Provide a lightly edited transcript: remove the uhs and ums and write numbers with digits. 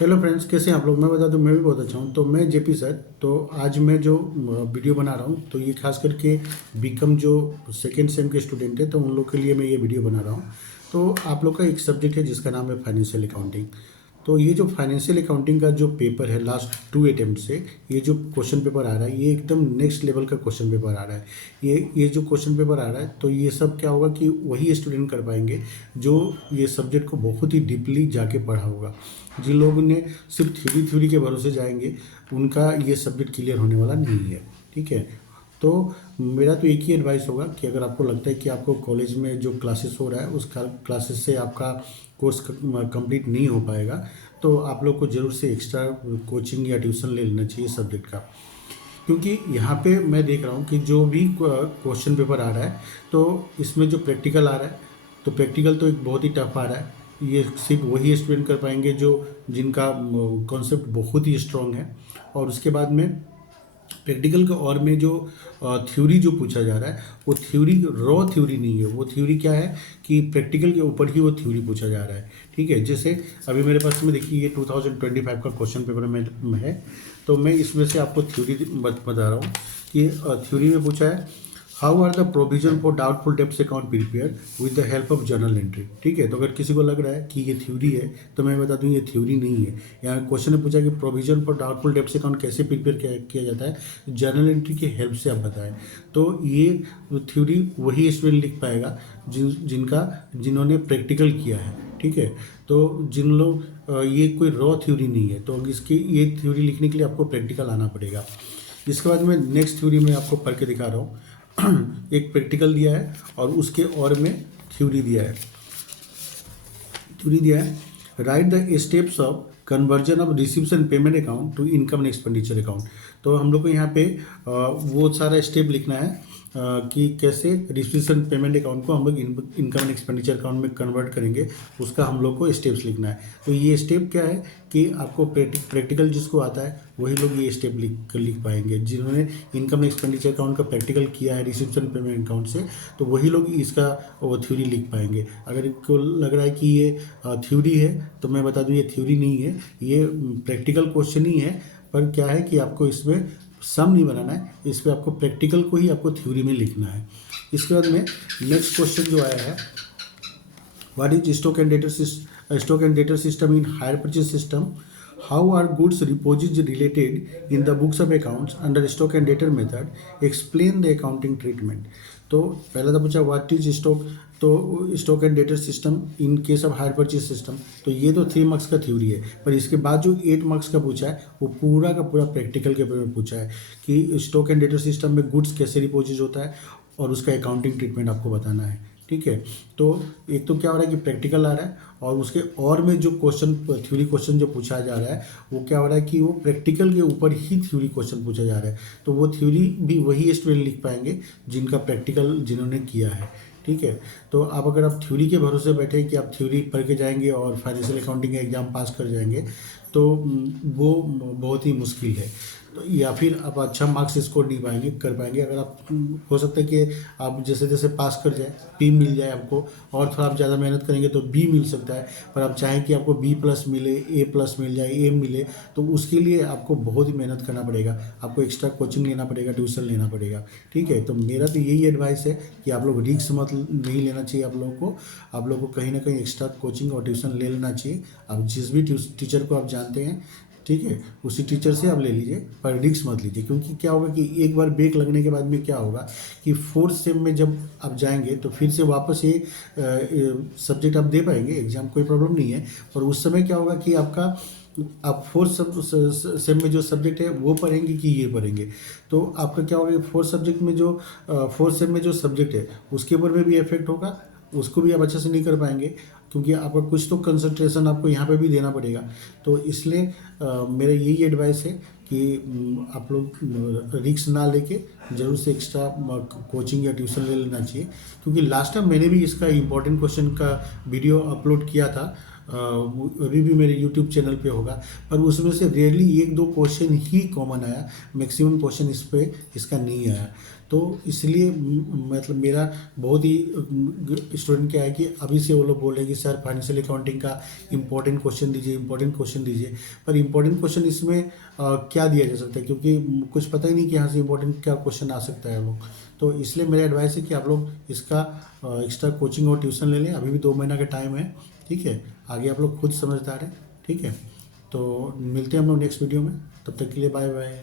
Hello friends, कैसे हैं आप लोग। मैं बता दूं, मैं भी बहुत अच्छा हूं। तो मैं जेपी सर। तो आज मैं जो वीडियो बना रहा हूं, तो ये खास करके बीकॉम जो सेकेंड सेम के स्टूडेंट हैं, तो उन लोग के लिए मैं ये वीडियो बना रहा हूं। तो आप लोग का एक सब्जेक्ट है जिसका नाम है फाइनेंशियल अकाउंटिंग। तो ये जो फाइनेंशियल अकाउंटिंग का जो पेपर है, लास्ट 2 अटेम्प्ट से ये जो क्वेश्चन पेपर आ रहा है, ये एकदम नेक्स्ट लेवल का क्वेश्चन पेपर आ रहा है। ये जो क्वेश्चन पेपर आ रहा है, तो ये सब क्या होगा कि वही स्टूडेंट कर पाएंगे जो ये सब्जेक्ट को बहुत ही डीपली जाके पढ़ा होगा। जिन लोगों ने सिर्फ थ्योरी के भरोसे जाएंगे, उनका ये सब्जेक्ट क्लियर होने वाला नहीं है। ठीक है। तो मेरा तो एक ही एडवाइस होगा कि अगर आपको लगता है कि आपको कॉलेज में जो क्लासेस हो रहा है उस क्लासेस से आपका कोर्स कंप्लीट नहीं हो पाएगा, तो आप लोग को ज़रूर से एक्स्ट्रा कोचिंग या ट्यूशन ले लेना चाहिए सब्जेक्ट का। क्योंकि यहाँ पे मैं देख रहा हूँ कि जो भी क्वेश्चन पेपर आ रहा है, तो इसमें जो प्रैक्टिकल आ रहा है, तो प्रैक्टिकल तो एक बहुत ही टफ आ रहा है। ये सिर्फ वही स्टूडेंट कर पाएंगे जो जिनका कॉन्सेप्ट बहुत ही स्ट्रांग है। और उसके बाद में प्रैक्टिकल के और में जो थ्योरी जो पूछा जा रहा है, वो थ्योरी रॉ थ्योरी नहीं है। वो थ्योरी क्या है कि प्रैक्टिकल के ऊपर ही वो थ्योरी पूछा जा रहा है। ठीक है। जैसे अभी मेरे पास में देखिए, ये 2025 का क्वेश्चन पेपर में है। तो मैं इसमें से आपको थ्योरी बता रहा हूँ कि थ्योरी में पूछा है, how are the provision for doubtful debts account prepare with the help of journal entry. ठीक है। तो अगर किसी को लग रहा है कि ये थ्योरी है, तो मैं बता दूं ये थ्योरी नहीं है। यहाँ क्वेश्चन ने पूछा कि provision for doubtful debts account कैसे प्रिपेयर किया जाता है, जर्नल एंट्री की हेल्प से आप बताएं। तो ये थ्योरी वही स्टूडेंट लिख पाएगा जिन्होंने प्रैक्टिकल किया है। ठीक है। तो जिन लोग ये कोई रॉ थ्योरी नहीं है, तो इसकी ये थ्योरी लिखने के लिए आपको प्रैक्टिकल आना पड़ेगा। इसके बाद में नेक्स्ट थ्योरी में आपको पढ़ के दिखा रहा हूँ। एक प्रैक्टिकल दिया है और उसके और में थ्योरी दिया है। Write the steps of conversion of receives and payment account to income and expenditure account. तो हम लोग को यहाँ पे वो सारा स्टेप लिखना है कि कैसे रिसीव्स एंड पेमेंट अकाउंट को हम लोग इनकम एंड एक्सपेंडिचर अकाउंट में कन्वर्ट करेंगे, उसका हम लोग को स्टेप्स लिखना है। तो ये स्टेप क्या है कि आपको प्रैक्टिकल जिसको आता है वही लोग ये स्टेप लिख पाएंगे। जिन्होंने इनकम एक्सपेंडिचर अकाउंट का प्रैक्टिकल किया है रिसीव्स एंड पेमेंट अकाउंट से, तो वही लोग इसका वो थ्योरी लिख पाएंगे। अगर इनको लग रहा है कि ये थ्योरी है, तो मैं बता दूं ये थ्योरी नहीं है, ये प्रैक्टिकल क्वेश्चन ही है। पर क्या है कि आपको इसमें सम नहीं बनाना है, इस पर आपको प्रैक्टिकल को ही आपको थ्योरी में लिखना है। इसके बाद में नेक्स्ट क्वेश्चन जो आया है, what is stock and debtor system in hire purchase system, how are goods repossessed related in the books of accounts under stock and debtor method, explain the accounting treatment. तो पहला तो पूछा what is stock and debtor system in case of hire purchase system. तो ये तो 3 marks का theory है, पर इसके बाद जो 8 मार्क्स का पूछा है वो पूरा का पूरा प्रैक्टिकल के बारे में पूछा है कि स्टॉक एंड डेटर सिस्टम में गुड्स कैसे रिपोजिज होता है और उसका अकाउंटिंग ट्रीटमेंट आपको बताना है। ठीक है। तो एक तो क्या हो रहा है कि प्रैक्टिकल आ रहा है, और उसके और में जो थ्योरी क्वेश्चन जो पूछा जा रहा है, वो क्या हो रहा है कि वो प्रैक्टिकल के ऊपर ही थ्योरी क्वेश्चन पूछा जा रहा है। तो वो थ्योरी भी वही स्टूडेंट लिख पाएंगे जिनका प्रैक्टिकल जिन्होंने किया है। ठीक है। तो अगर आप थ्योरी के भरोसे बैठे कि आप थ्योरी पढ़ के जाएंगे और फाइनेंशियल अकाउंटिंग का एग्जाम पास कर जाएंगे, तो वो बहुत ही मुश्किल है। तो या फिर आप अच्छा मार्क्स स्कोर नहीं कर पाएंगे। अगर आप, हो सकता है कि आप जैसे जैसे पास कर जाए, पी मिल जाए आपको, और थोड़ा आप ज़्यादा मेहनत करेंगे तो बी मिल सकता है। पर आप चाहें कि आपको B+ मिले, A+ मिल जाए, A मिले, तो उसके लिए आपको बहुत ही मेहनत करना पड़ेगा। आपको एक्स्ट्रा कोचिंग लेना पड़ेगा, ट्यूशन लेना पड़ेगा। ठीक है। तो मेरा तो यही एडवाइस है कि आप लोग रिस्क मत नहीं लेना चाहिए। आप लोगों को कहीं ना कहीं एक्स्ट्रा कोचिंग और ट्यूशन ले लेना चाहिए। आप जिस भी टीचर को आप जानते हैं, ठीक है, उसी टीचर से आप ले लीजिए, पर रिस्क मत लीजिए। क्योंकि क्या होगा कि एक बार ब्रेक लगने के बाद में क्या होगा कि 4th सेम में जब आप जाएंगे तो फिर से वापस ये सब्जेक्ट आप दे पाएंगे एग्जाम, कोई प्रॉब्लम नहीं है। और उस समय क्या होगा कि आप 4th सेम में जो सब्जेक्ट है वो पढ़ेंगे कि ये पढ़ेंगे, तो आपका क्या होगा, 4th सेम में जो सब्जेक्ट है उसके ऊपर में भी इफेक्ट होगा, उसको भी आप अच्छे से नहीं कर पाएंगे। क्योंकि आपका कुछ तो कंसंट्रेशन आपको यहाँ पे भी देना पड़ेगा। तो इसलिए मेरा यही एडवाइस है कि आप लोग रिस्क ना लेके ज़रूर से एक्स्ट्रा कोचिंग या ट्यूशन ले लेना चाहिए। क्योंकि लास्ट टाइम मैंने भी इसका इम्पोर्टेंट क्वेश्चन का वीडियो अपलोड किया था अभी भी मेरे यूट्यूब चैनल पे होगा, पर उसमें से रेयरली एक दो क्वेश्चन ही कॉमन आया, मैक्सिमम क्वेश्चन इस पे इसका नहीं आया। तो इसलिए मतलब मेरा बहुत ही स्टूडेंट क्या है कि अभी से वो लोग बोल रहे हैं कि सर फाइनेंशियल अकाउंटिंग का इंपॉर्टेंट क्वेश्चन दीजिए, इंपॉर्टेंट क्वेश्चन दीजिए। पर इंपॉर्टेंट क्वेश्चन इसमें क्या दिया जा सकता है, क्योंकि कुछ पता ही नहीं कि यहाँ से इंपॉर्टेंट क्या क्वेश्चन आ सकता है लोग। तो इसलिए मेरा एडवाइस है कि आप लोग इसका एक्स्ट्रा कोचिंग और ट्यूशन ले लें, अभी भी 2 महीना का टाइम है, ठीक है। आगे आप लोग खुद समझदार हैं, ठीक है। तो मिलते हैं हम लोग नेक्स्ट वीडियो में, तब तक के लिए बाय बाय।